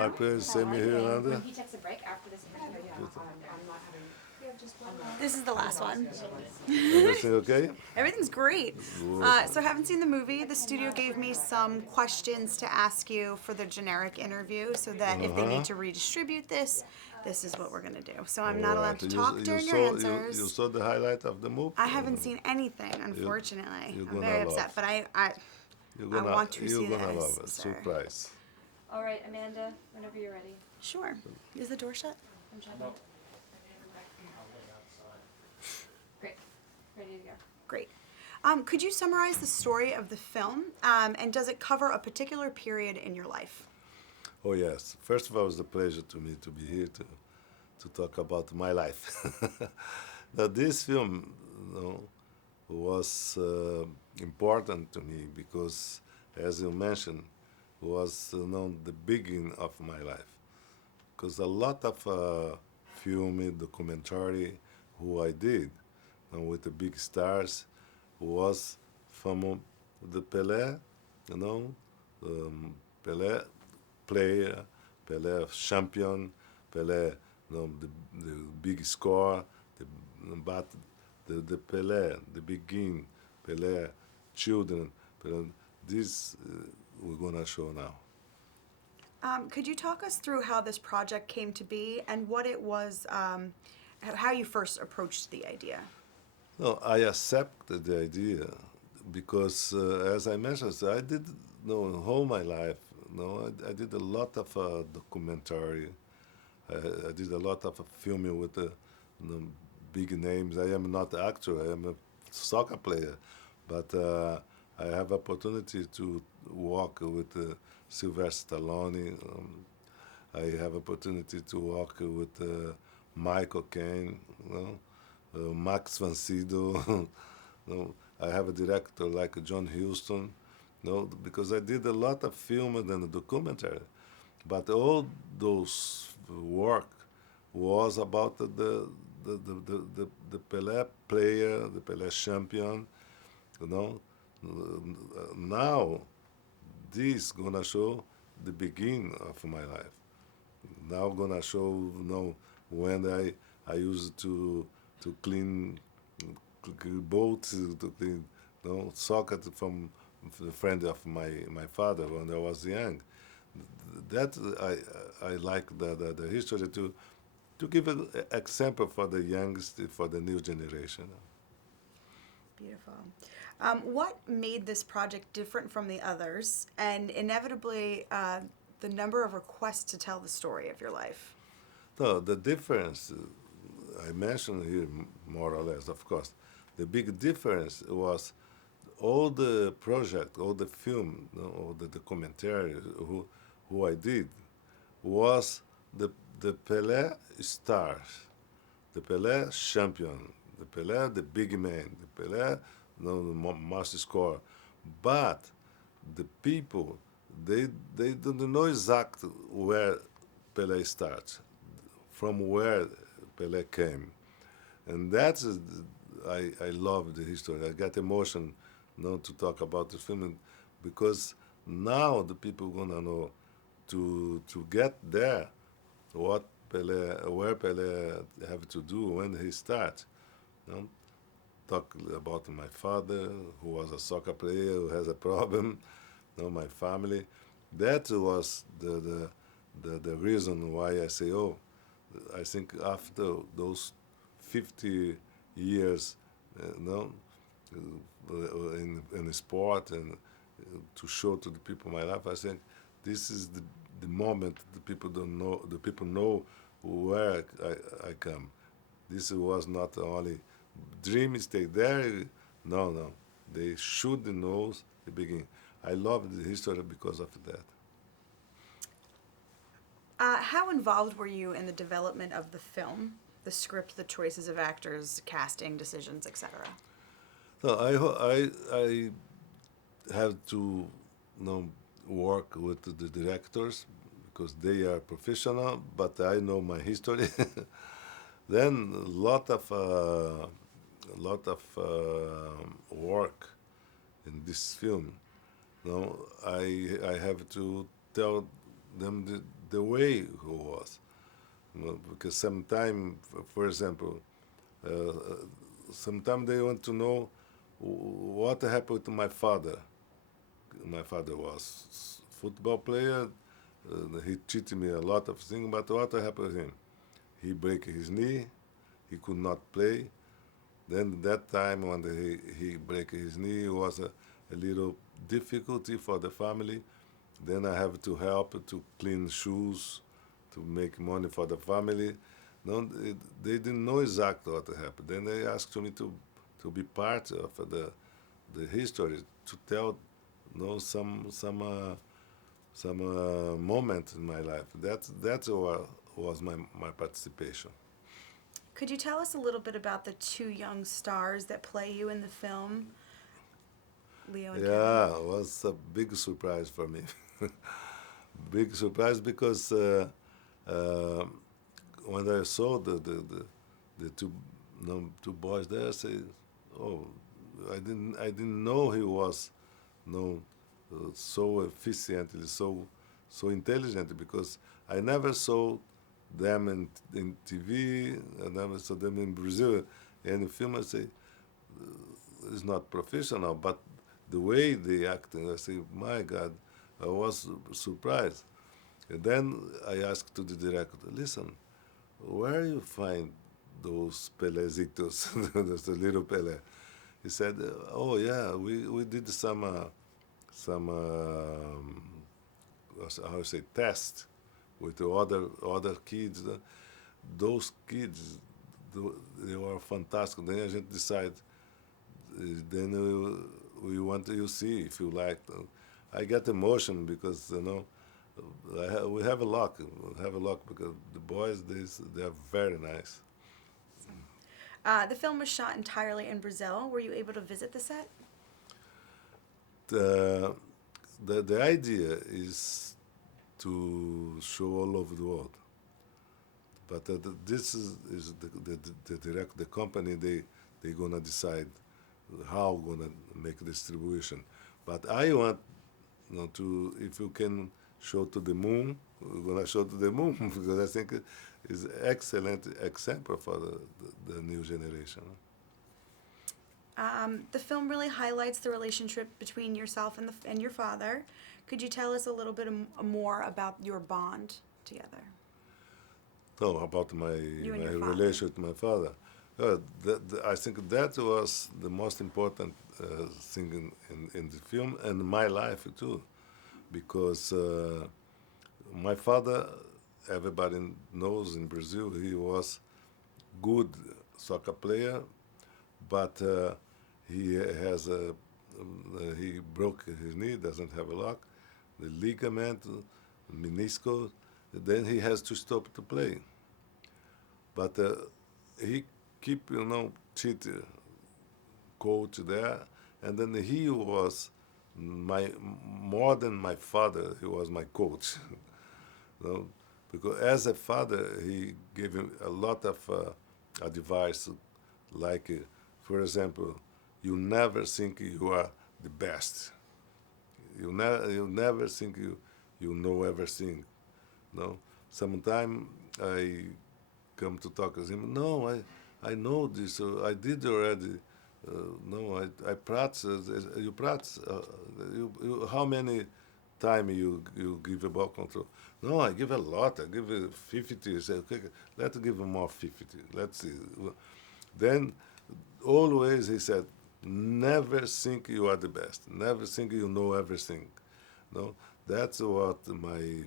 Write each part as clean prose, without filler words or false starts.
My pleasure. Same here, Nanda. When he takes a break after this interview, I'm not having. This is the last one. Everything okay? Everything's great. Good. So I haven't seen the movie. The studio gave me some questions to ask you for the generic interview so that if they need to redistribute this, this is what we're going to do. So I'm not allowed to talk during your answers. You saw the highlight of the movie? I haven't seen anything, unfortunately. you're I'm gonna very love upset, it. but I want to see You're this. gonna love it. sir. Surprise. All right, Amanda, whenever you're ready. Sure. Is the door shut? I'm checking. Great. Ready to go. Great. Could you summarize the story of the film, and does it cover a particular period in your life? Oh yes. First of all, it's a pleasure to me to be here to talk about my life. Now, this film, was important to me because, as you mentioned, was the beginning of my life. Because a lot of film, documentary, who I did, with the big stars, was from the Pelé, Pelé player, Pelé champion, Pelé, the big score, but the Pelé, the begin, Pelé children, Pelé, this we're gonna show now. Could you talk us through how this project came to be and what it was, how you first approached the idea? No, I accepted the idea because, as I mentioned, I did all my life. I did a lot of documentary. I did a lot of filming with big names. I am not an actor. I am a soccer player, but I have opportunity to work with Sylvester Stallone. I have opportunity to work with Michael Caine. Max von Sydow. I have a director like John Huston, because I did a lot of film and documentary, but all those work was about the Pelé player, the Pelé champion. Now this gonna show the beginning of my life. Now gonna show when I used to clean boats, to clean socket from the friend of my father when I was young. That I like the history to give an example for the youngest, for the new generation. Beautiful. What made this project different from the others, and inevitably the number of requests to tell the story of your life? No, the difference I mentioned here more or less, of course. The big difference was all the project, all the film, all the documentary who I did was the Pelé stars, the Pelé champion, the Pelé the big man, the Pelé the master scorer. But the people, they don't know exactly where Pelé starts, from where Pelé came. And that's, I love the history. I get emotion to talk about the film because now the people gonna know to get there what Pelé, where Pelé have to do when he start. Talk about my father, who was a soccer player, who has a problem, my family. That was the reason why I say, I think after those 50 years, in sport and to show to the people my life, I think this is the moment the people don't know. The people know where I come. This was not only dream stay there. No, they should know the beginning. I love the history because of that. How involved were you in the development of the film, the script, the choices of actors, casting decisions, etc.? So I have to work with the directors because they are professional, but I know my history. Then a lot of work in this film. I have to tell them the way he was. Because sometimes, for example, sometimes they want to know what happened to my father. My father was football player. He cheated me a lot of things, but what happened to him? He break his knee. He could not play. Then that time when he break his knee, it was a little difficulty for the family. Then I have to help to clean shoes, to make money for the family. No, they didn't know exactly what happened. Then they asked me to be part of the history, to tell, some moment in my life. That's what was my participation. Could you tell us a little bit about the two young stars that play you in the film, Leo and Kevin? Yeah, it was a big surprise for me. Big surprise because when I saw the two boys there, I said, "Oh, I didn't know he was, so efficiently, so intelligent, because I never saw them in TV. I never saw them in Brazil. And the film, I say, it's not professional, but the way they acting, I say, my God, I was surprised. And then I asked to the director, listen, where you find those Pelecitos, those little Pelé? He said, oh yeah, we did some how you say, test with the other kids. Those kids, they were fantastic. Then a gente decide, then we want you see if you like. I get emotion because we have a luck. We have a luck because the boys they are very nice. The film was shot entirely in Brazil. Were you able to visit the set? The idea is to show all over the world, but this is the company they gonna decide how gonna make distribution. But I want to, if you can show to the moon, we're gonna show to the moon because I think it is excellent example for the new generation. The film really highlights the relationship between yourself and your father. Could you tell us a little bit more about your bond together? No, about my You and your father. relationship with my father. I think that was the most important thing in the film and my life too, because my father, everybody knows in Brazil, he was good soccer player, but he broke his knee, doesn't have a lock, the ligament, meniscus. Then he has to stop to play. But he keep cheat coach there, and then he was more than my father. He was my coach, because as a father he gave him a lot of advice, like for example, you never think you are the best. You never think you know everything. No, sometimes I come to talk with him. No, I know this. I did already. No, I practice. You practice. How many time you give a ball control? No, I give a lot. I give 50. I say, okay, let's give him more 50. Let's see. Then always he said, never think you are the best. Never think you know everything. No, that's what the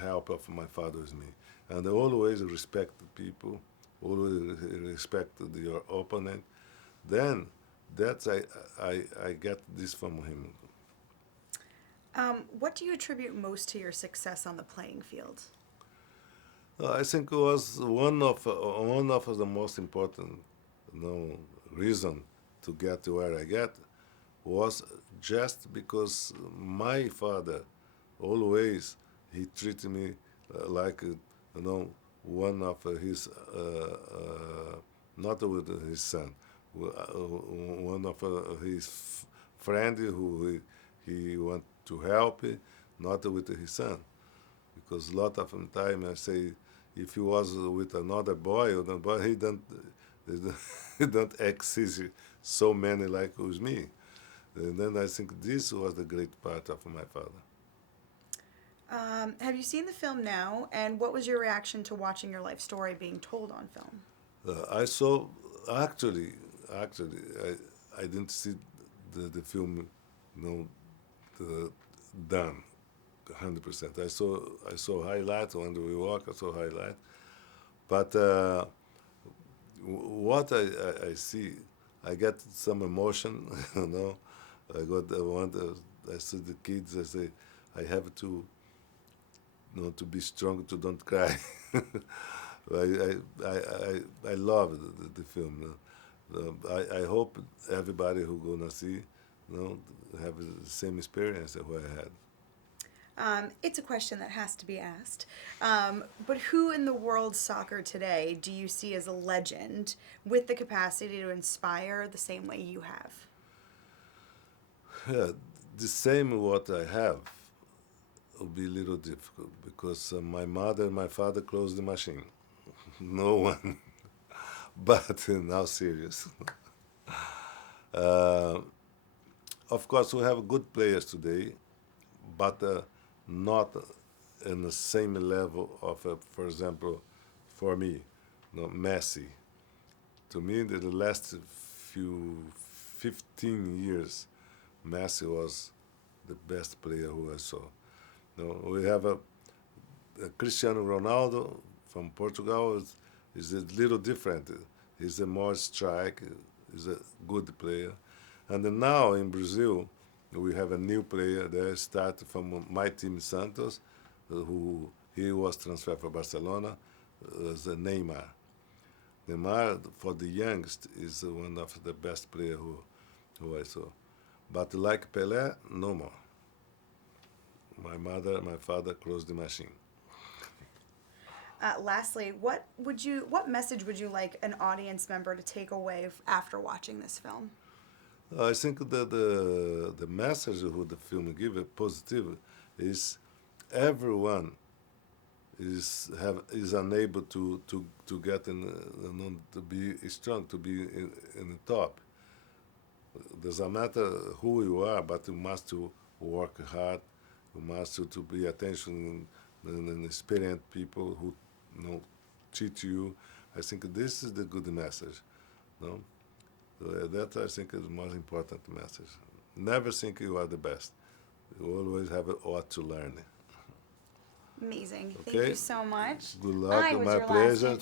help of my father is me. And I always respect the people, always respect your opponent. Then that's I get this from him. What do you attribute most to your success on the playing field? I think it was one of the most important, reason to get to where I get was just because my father always he treated me like one of his not with his son, one of his friend who he want to help, not with his son. because a lot of the time I say, if he was with another boy, he don't, he don't exist so many like with me. And then I think this was the great part of my father. Have you seen the film now? And what was your reaction to watching your life story being told on film? I saw, actually, I didn't see the film, you know, done 100%. I saw highlights when we walk. I saw highlight, but what I see, I get some emotion, you know. I see the kids. I say, I have to, you know, to be strong, to don't cry. I love the film. You know. I hope everybody who gonna see, you know, have the same experience that what I had. It's a question that has to be asked. But who in the world soccer today do you see as a legend with the capacity to inspire the same way you have? Yeah, the same what I have will be a little difficult because my mother and my father closed the machine. No one. But now serious. uh, of course, we have good players today, but not in the same level of, for example, for me, you know, Messi. To me, the last few 15 years, Messi was the best player who I saw. You know, we have a Cristiano Ronaldo from Portugal is a little different. He's a more strike. He's a good player. And then now in Brazil, we have a new player there, started from my team Santos, who he was transferred for Barcelona, as a Neymar. Neymar, for the youngest, is one of the best players who I saw. But like Pelé, no more. My father closed the machine. Lastly, what message would you like an audience member to take away after watching this film? I think that the message who the film give a positive is everyone is unable to get in, to be strong, to be in the top. Doesn't matter who you are, but you must to work hard. You must to pay attention and experience people who, you know, teach you. I think this is the good message. No, that I think is the most important message. Never think you are the best. You always have a lot to learn. Amazing. Okay. Thank you so much. Good luck. I was My your last pleasure.